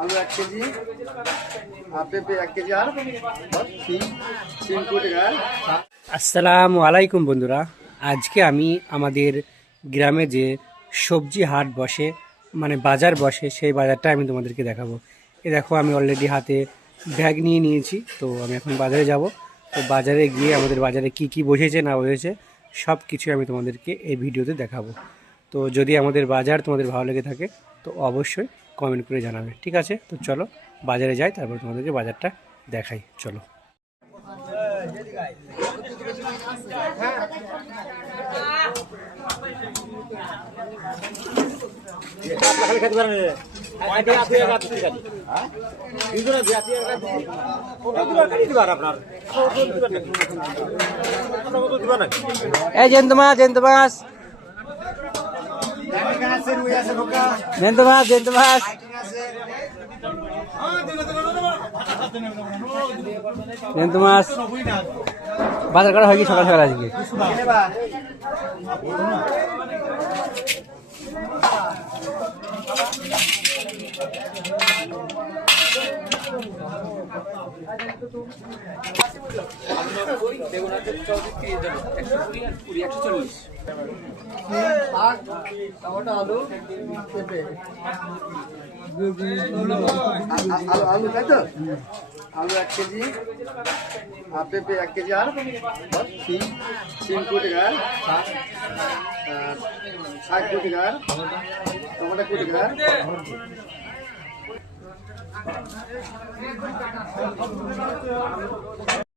আলু 1 কেজি, পেঁপে 1 কেজি আর সিম কুটি গার। আসসালামু আলাইকুম বন্ধুরা, আজকে আমি আমাদের গ্রামে যে সবজি হাট বসে মানে বাজার বসে সেই বাজারটা আমি তোমাদেরকে দেখাবো। এই দেখো আমি অলরেডি হাতে ব্যাগ নিয়ে নিয়েছি, তো আমি এখন বাজারে যাব। তো বাজারে গিয়ে আমাদের বাজারে কি কি বসেছে না বসেছে সব কিছু আমি তোমাদেরকে এই ভিডিওতে দেখাবো। তো যদি আমাদের বাজার তোমাদের ভালো লেগে থাকে তো অবশ্যই কমেন্ট করে জানাবে, ঠিক আছে? তো চলো বাজারে যাই, তারপর তোমাদেরকে বাজারটা দেখাই, চলো। এই জেন্ত মাছ জেন্ত মাছ জেন্ত মাছ জেন্ত মাছ জেন্ত মাছ বাজার করা হয় কি সকাল সকাল আজকে? আলু আলু তাই তো, আলু 1 কেজি, পেঁপে 1 কেজি আর সিম কুটি গার, শাক কুটি গার, টমেটো কুটি গার।